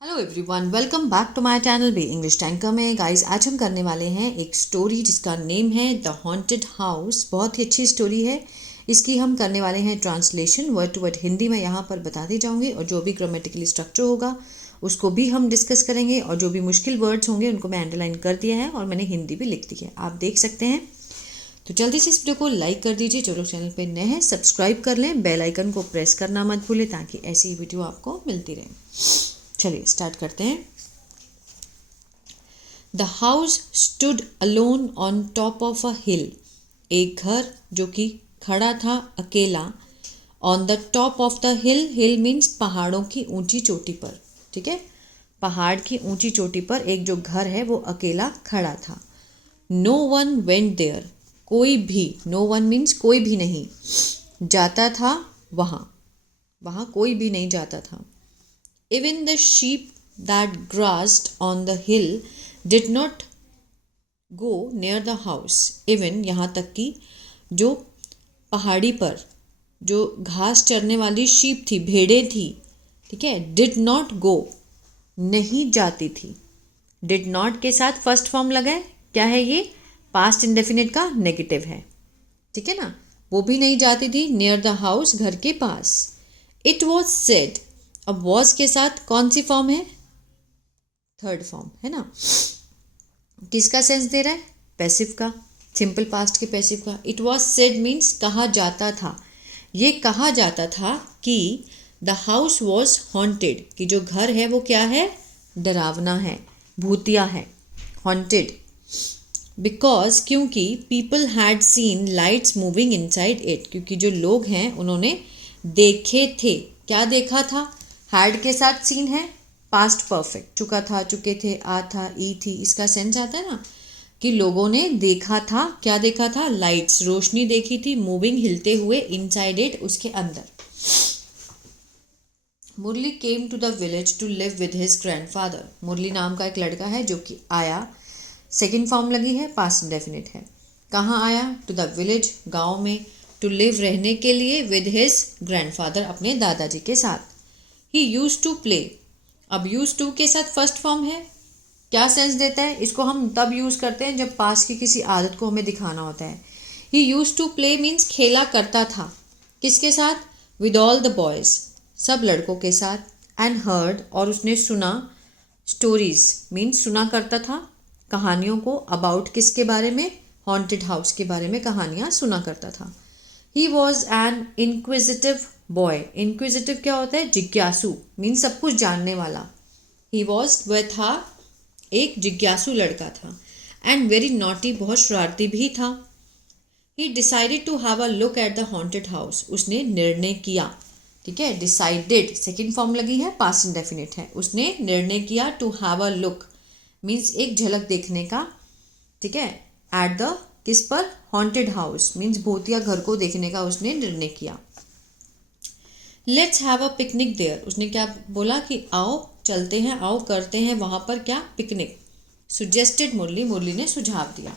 Hello everyone, welcome back to my channel be English tanker में। Guys, आज हम करने वाले हैं एक स्टोरी जिसका नेम है द हॉन्टेड हाउस। बहुत ही अच्छी स्टोरी है। इसकी हम करने वाले हैं translation, word to word Hindi में यहाँ पर बताती जाऊँगी, और जो भी ग्रामेटिकली स्ट्रक्चर होगा उसको भी हम डिस्कस करेंगे, और जो भी मुश्किल वर्ड्स होंगे उनको मैं अंडरलाइन कर दिया है और मैंने हिंदी भी लिख दी है, आप देख सकते हैं। तो जल्दी से इस वीडियो को लाइक कर दीजिए। जो लोग चैनल पे नए हैं सब्सक्राइब कर लें, बेल आइकन को प्रेस करना मत भूलें ताकि ऐसी वीडियो आपको मिलती रहे। चलिए स्टार्ट करते हैं। The house stood alone on top of a hill. एक घर जो कि खड़ा था अकेला on the top of the hill. Hill means पहाड़ों की ऊंची चोटी पर, ठीक है। पहाड़ की ऊंची चोटी पर एक जो घर है वो अकेला खड़ा था। No one went there. कोई भी, नो वन मीन्स कोई भी नहीं जाता था वहाँ। वहाँ कोई भी नहीं जाता था। Even the sheep that grazed on the hill did not go near the house. Even यहाँ तक कि जो पहाड़ी पर जो घास चरने वाली शीप थी, भेड़ें थी, ठीक है, did not go, नहीं जाती थी। did not के साथ फर्स्ट फॉर्म लगा है। क्या है ये? पास्ट इंडेफिनिट का नेगेटिव है, ठीक है ना। वो भी नहीं जाती थी नियर द हाउस, घर के पास। It was said. अब वॉज के साथ कौन सी फॉर्म है? थर्ड फॉर्म है ना। किसका सेंस दे रहा है? पैसिव का, सिंपल पास्ट के पैसिव का। इट वॉज सेड मीन्स कहा जाता था। ये कहा जाता था कि द हाउस वॉज हॉन्टेड, कि जो घर है वो क्या है? डरावना है, भूतिया है, हॉन्टेड। बिकॉज, क्योंकि people had seen lights moving inside it, क्योंकि जो लोग हैं उन्होंने देखे थे। क्या देखा था? हैड के साथ सीन है, पास्ट परफेक्ट, चुका था, चुके थे, आ था, ई थी, इसका सेंस आता है ना कि लोगों ने देखा था। क्या देखा था? लाइट्स, रोशनी देखी थी, मूविंग, हिलते हुए, इनसाइड इट, उसके अंदर। Murali came to the village to live with his grandfather. Murali नाम का एक लड़का है जो कि आया, सेकेंड फॉर्म लगी है, पास्ट इंडेफिनिट है। कहाँ आया? टू द विलेज, गाँव में। टू लिव, रहने के लिए, विद हिज ग्रैंडफादर, अपने दादाजी के साथ। ही यूज टू प्ले। अब यूज टू के साथ फर्स्ट फॉर्म है। क्या सेंस देता है? इसको हम तब यूज़ करते हैं जब पास की किसी आदत को हमें दिखाना होता है। ही यूज टू प्ले मीन्स खेला करता था। किसके साथ? विद ऑल द बॉयज़, सब लड़कों के साथ। एंड हर्ड, और उसने सुना। स्टोरीज मीन्स सुना करता था, कहानियों को। अबाउट, किसके बारे में? हॉन्टेड हाउस के बारे में कहानियाँ सुना करता था। He was an inquisitive boy. Inquisitive क्या होता है? जिज्ञासु, मीन्स सब कुछ जानने वाला। ही वॉज, वह था, एक जिज्ञासु लड़का था। एंड वेरी नॉटी, बहुत शरारती भी था। He decided to have a look at the haunted house. उसने निर्णय किया, ठीक है। डिसाइडेड सेकेंड फॉर्म लगी है, पास्ट इंडेफिनिट है। उसने निर्णय किया, to have a look means एक झलक देखने का, ठीक है। एट द, किस पर? हॉन्टेड हाउस मीन्स भूतिया घर को देखने का उसने निर्णय किया। Let's have a picnic there. उसने क्या बोला कि आओ चलते हैं, आओ करते हैं वहाँ पर क्या? पिकनिक। सुजेस्टेड मुरली, मुरली ने सुझाव दिया।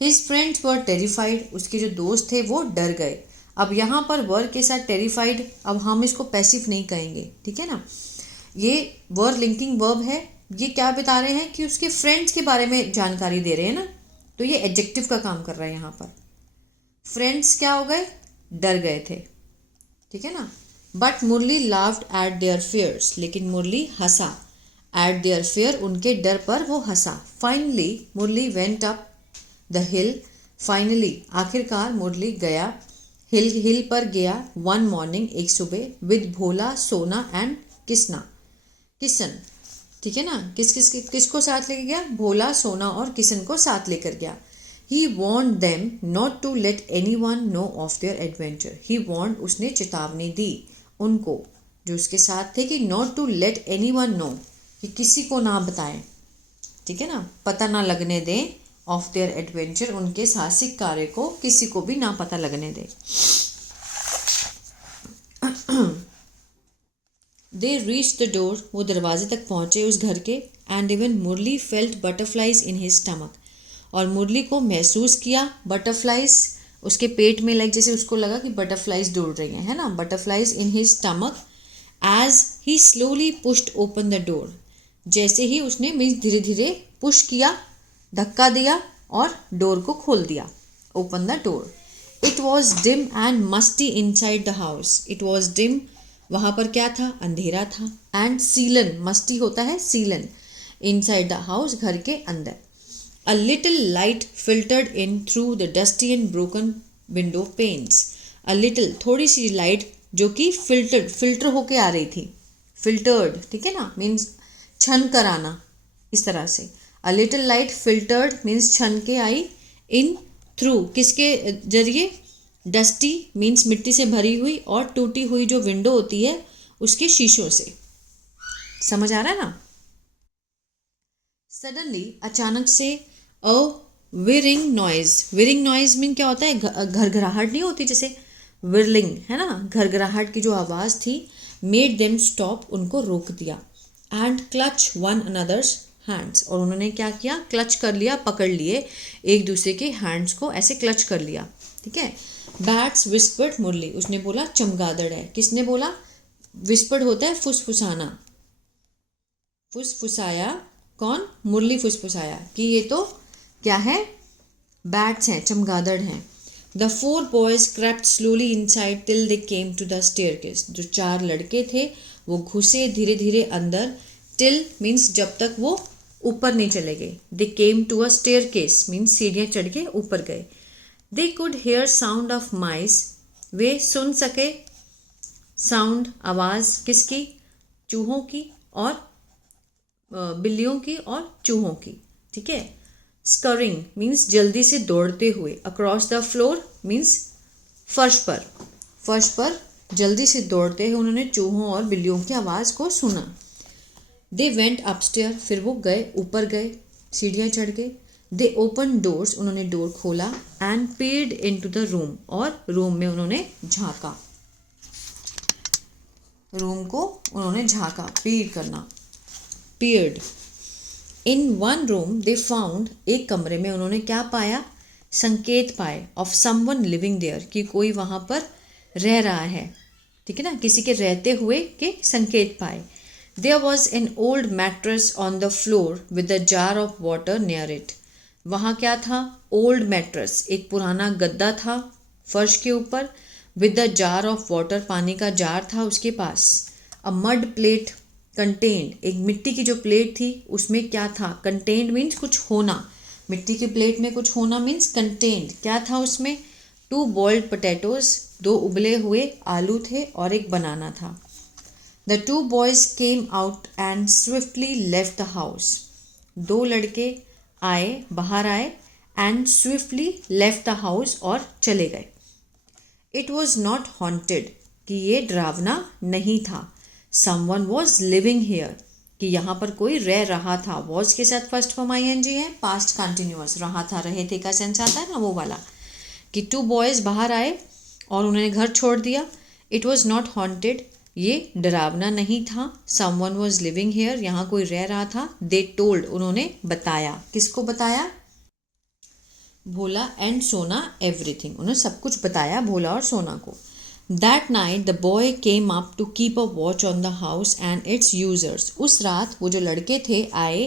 His friends were terrified. उसके जो दोस्त थे वो डर गए। अब यहाँ पर वर के साथ टेरिफाइड, अब हम इसको पैसिव नहीं कहेंगे, ठीक है ना। ये वर लिंकिंग वर्ब है। ये क्या बता रहे हैं कि उसके फ्रेंड्स के बारे में जानकारी दे रहे हैं ना, तो ये एडजेक्टिव का काम कर रहा है यहाँ पर। फ्रेंड्स क्या हो गए? डर गए थे, ठीक है ना। But Murali laughed at their fears, लेकिन मुरली हंसा। एट देयर फियर, उनके डर पर वो हंसा। Finally Murali went up the hill. Finally, आखिरकार मुरली गया, हिल पर गया। वन मॉर्निंग, एक सुबह। विद भोला, सोना एंड किसना, किसन, ठीक है ना। किसको साथ लेके गया? भोला, सोना और किसन को साथ लेकर गया। He warned them not to let anyone know of their adventure. He warned, उसने चेतावनी दी उनको जो उसके साथ थे कि not to let anyone know, कि किसी को ना बताएं, ठीक है ना, पता ना लगने दें। ऑफ देयर एडवेंचर, उनके साहसिक कार्य को किसी को भी ना पता लगने दें। दे रीच द डोर, वो दरवाजे तक पहुंचे उस घर के। And even Murli felt butterflies in his stomach, और मुरली को महसूस किया बटरफ्लाइज उसके पेट में, लाइक जैसे उसको लगा कि बटरफ्लाइज दौड़ रही हैं, है ना, butterflies in his stomach. As he slowly pushed open the door, जैसे ही उसने मीन्स धीरे धीरे पुश किया, धक्का दिया और डोर को खोल दिया, open the door. It was dim and musty inside the house. It was dim, वहाँ पर क्या था, अंधेरा था, एंड सीलन, मस्टी होता है सीलन, इनसाइड द हाउस, घर के अंदर। A little light filtered in through the dusty and broken window panes. A little, थोड़ी सी लाइट जो कि फिल्टर होके आ रही थी, फिल्टर्ड, ठीक है ना, मीन्स छन कर आना, इस तरह से। A little light filtered means छन के आई, इन थ्रू, किसके जरिए, डस्टी मीन्स मिट्टी से भरी हुई, और टूटी हुई जो विंडो होती है उसके शीशों से। समझ आ रहा है ना। सडनली, अचानक से, अ विरिंग नॉइज। विरिंग नॉइज मीन क्या होता है, घरघराहट नहीं होती, जैसे विरलिंग है ना, घरघराहट की जो आवाज़ थी, मेड देम स्टॉप, उनको रोक दिया, and clutch one another's hands, और उन्होंने क्या किया, क्लच कर लिया, पकड़ लिए एक दूसरे के हैंड्स को, ऐसे क्लच कर लिया, ठीक है। बैट्स विस्पर्ड मुरली, उसने बोला चमगादड़ है। किसने बोला, विस्पर्ड होता है फुसफुसाना, फुसफुसाया, कौन, मुरली फुसफुसाया कि ये तो क्या है, बैट्स हैं, चमगादड़ हैं। The four boys crept slowly inside till they came to the staircase. जो चार लड़के थे वो घुसे धीरे धीरे अंदर, टिल मीन्स जब तक वो ऊपर नहीं चले गए, they came to a staircase means सीढ़ियाँ चढ़ के ऊपर गए। They could hear sound of mice, वे सुन सके साउंड, आवाज़ किसकी, चूहों की और बिल्लियों की और चूहों की, ठीक है। स्करिंग मीन्स जल्दी से दौड़ते हुए, अक्रॉस द फ्लोर मीन्स फर्श पर, फर्श पर जल्दी से दौड़ते हुए उन्होंने चूहों और बिल्लियों की आवाज़ को सुना। दे वेंट अपस्टेयर, फिर वो गए, ऊपर गए, सीढ़ियाँ चढ़ गए। दे ओपन डोर्स, उन्होंने डोर खोला, and peered into the room, और रूम में उन्होंने झाँका, रूम को उन्होंने झाँका, पीयर करना, peered. In one room they found, एक कमरे में उन्होंने क्या पाया, संकेत पाए, ऑफ समवन लिविंग देयर, कि कोई वहाँ पर रह रहा है, ठीक है ना, किसी के रहते हुए के संकेत पाए। There was an old mattress on the floor with a jar of water near it. वहाँ क्या था, ओल्ड मैट्रेस, एक पुराना गद्दा था फर्श के ऊपर, with a jar of water, पानी का जार था उसके पास। अ मड प्लेट कंटेंड, एक मिट्टी की जो प्लेट थी उसमें क्या था, कंटेंड मीन्स कुछ होना, मिट्टी की प्लेट में कुछ होना मीन्स कंटेंड, क्या था उसमें, 2 बॉइल्ड पोटैटोज, 2 उबले हुए आलू थे और एक बनाना था। The 2 boys came out and swiftly left the house. 2 लड़के आए, बाहर आए, and swiftly left the house, और चले गए। इट वॉज नॉट हॉन्टेड, कि ये डरावना नहीं था। समवन वॉज लिविंग हेयर, कि यहाँ पर कोई रह रहा था। वॉज के साथ फर्स्ट फॉर्म ING है, पास्ट कंटिन्यूअस, रहा था, रहे थे का सेंस आता है ना, वो वाला, कि 2 बॉयज़ बाहर आए और उन्होंने घर छोड़ दिया। इट वॉज नॉट हॉन्टेड, ये डरावना नहीं था। समवन वॉज लिविंग हेयर, यहाँ कोई रह रहा था। दे टोल्ड, उन्होंने बताया, किसको बताया, भोला एंड सोना एवरीथिंग, उन्होंने सब कुछ बताया भोला और सोना को। That night the boy came up to keep a watch on the house and its users. उस रात वो जो लड़के थे आए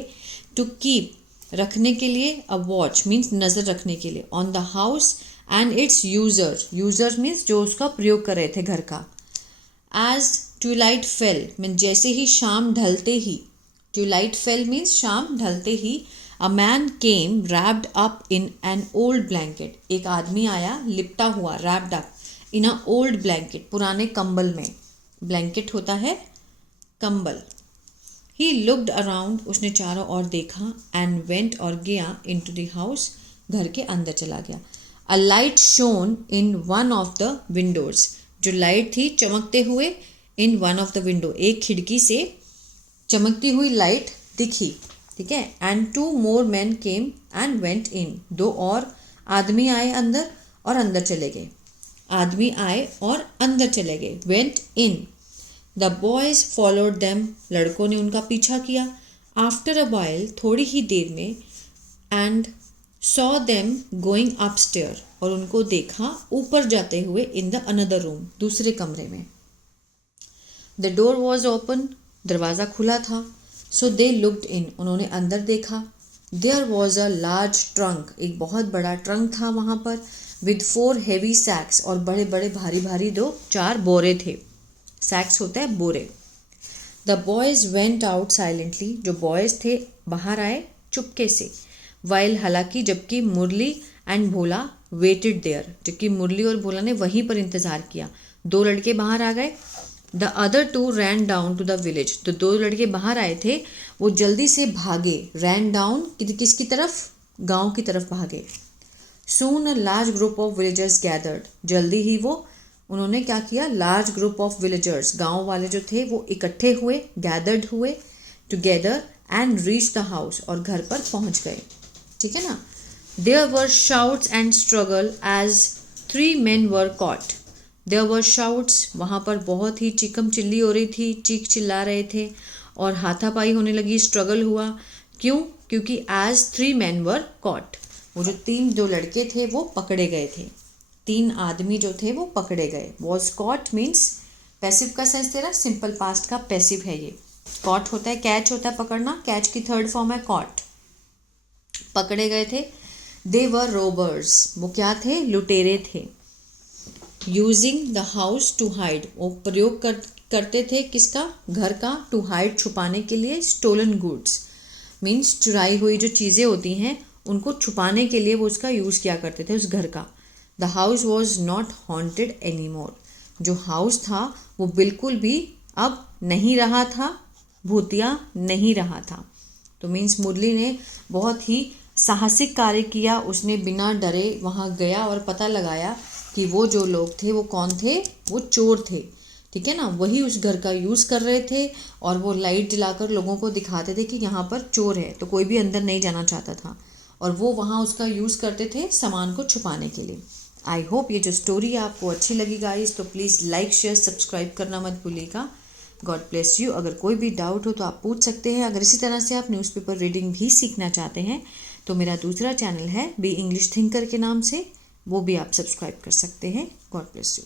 to keep, रखने के लिए, a watch means नज़र रखने के लिए, on the house and its user means जो उसका प्रयोग कर रहे थे घर का। As twilight fell means जैसे ही शाम ढलते ही, twilight fell means शाम ढलते ही, a man came wrapped up in an old blanket, एक आदमी आया लिपटा हुआ, wrapped up in a old blanket, पुराने कंबल में, ब्लैंकेट होता है कंबल। ही लुक्ड अराउंड, उसने चारों ओर देखा, एंड वेंट, और गया, इनटू द हाउस, घर के अंदर चला गया। A light shone in one of the windows, जो लाइट थी चमकते हुए, in one of the window, एक खिड़की से चमकती हुई लाइट दिखी, ठीक है। And 2 more men came and went in, 2 और आदमी आए अंदर और अंदर चले गए, आदमी आए और अंदर चले गए, went in. The boys followed them, लड़कों ने उनका पीछा किया। आफ्टर अ वाइल, थोड़ी ही देर में, and saw them going upstair, और उनको देखा ऊपर जाते हुए, इन द अनदर रूम, दूसरे कमरे में। द डोर वॉज ओपन, दरवाज़ा खुला था। सो दे लुक्ड इन, उन्होंने अंदर देखा। There was a large trunk, एक बहुत बड़ा ट्रंक था वहाँ पर, विद 4 हेवी सैक्स, और बड़े बड़े भारी भारी 4 बोरे थे। सैक्स होता है बोरे। The boys went out silently, जो बॉयज़ थे बाहर आए चुपके से। वाइल, हालांकि, जबकि मुरली एंड भोला वेटेड देयर, जबकि मुरली और भोला ने वहीं पर इंतज़ार किया। 2 लड़के बाहर आ गए। The other 2 ran down to the village, तो 2 लड़के बाहर आए थे, वो जल्दी से भागे। रैन डाउन किसकी तरफ? गांव की तरफ भागे। Soon a large group of villagers gathered, जल्दी ही उन्होंने क्या किया? लार्ज ग्रुप ऑफ विलेजर्स, गांव वाले जो थे वो इकट्ठे हुए, गैदर्ड हुए together and reach the house, और घर पर पहुंच गए। ठीक है ना? There were shouts and struggle as 3 men were caught. There were shouts, वहाँ पर बहुत ही चिकम चिल्ली हो रही थी, चीख चिल्ला रहे थे, और हाथापाई होने लगी, स्ट्रगल हुआ। क्यों? क्योंकि एज 3 men वर कॉट, वो जो 2 लड़के थे वो पकड़े गए थे। 3 आदमी जो थे वो पकड़े गए। वॉज कॉट मीन्स पैसिव का सेंस तेरा, सिंपल पास्ट का पैसिव है ये। कॉट होता है कैच होता है पकड़ना, कैच की 3rd फॉर्म है कॉट। पकड़े गए थे। दे वर रोबर्स, वो क्या थे? लुटेरे थे। Using the house to hide, वो प्रयोग करते थे किसका? घर का। टू हाइड, छुपाने के लिए। स्टोलन गुड्स मीन्स चुराई हुई जो चीज़ें होती हैं उनको छुपाने के लिए वो उसका यूज़ किया करते थे, उस घर का। The house was not haunted any more, जो हाउस था वो बिल्कुल भी अब नहीं रहा था, भूतिया नहीं रहा था। तो मीन्स मुरली ने बहुत ही साहसिक कार्य किया, उसने बिना डरे वहाँ गया और पता लगाया कि वो जो लोग थे वो कौन थे? वो चोर थे। ठीक है ना? वही उस घर का यूज़ कर रहे थे, और वो लाइट जलाकर लोगों को दिखाते थे कि यहाँ पर चोर है, तो कोई भी अंदर नहीं जाना चाहता था, और वो वहाँ उसका यूज़ करते थे सामान को छुपाने के लिए। आई होप ये जो स्टोरी है आपको अच्छी लगी गाइस, तो प्लीज़ लाइक शेयर सब्सक्राइब करना मत भूलिएगा। God bless you. अगर कोई भी डाउट हो तो आप पूछ सकते हैं। अगर इसी तरह से आप न्यूज़पेपर रीडिंग भी सीखना चाहते हैं तो मेरा दूसरा चैनल है बी इंग्लिश थिंकर के नाम से, वो भी आप सब्सक्राइब कर सकते हैं। God bless you.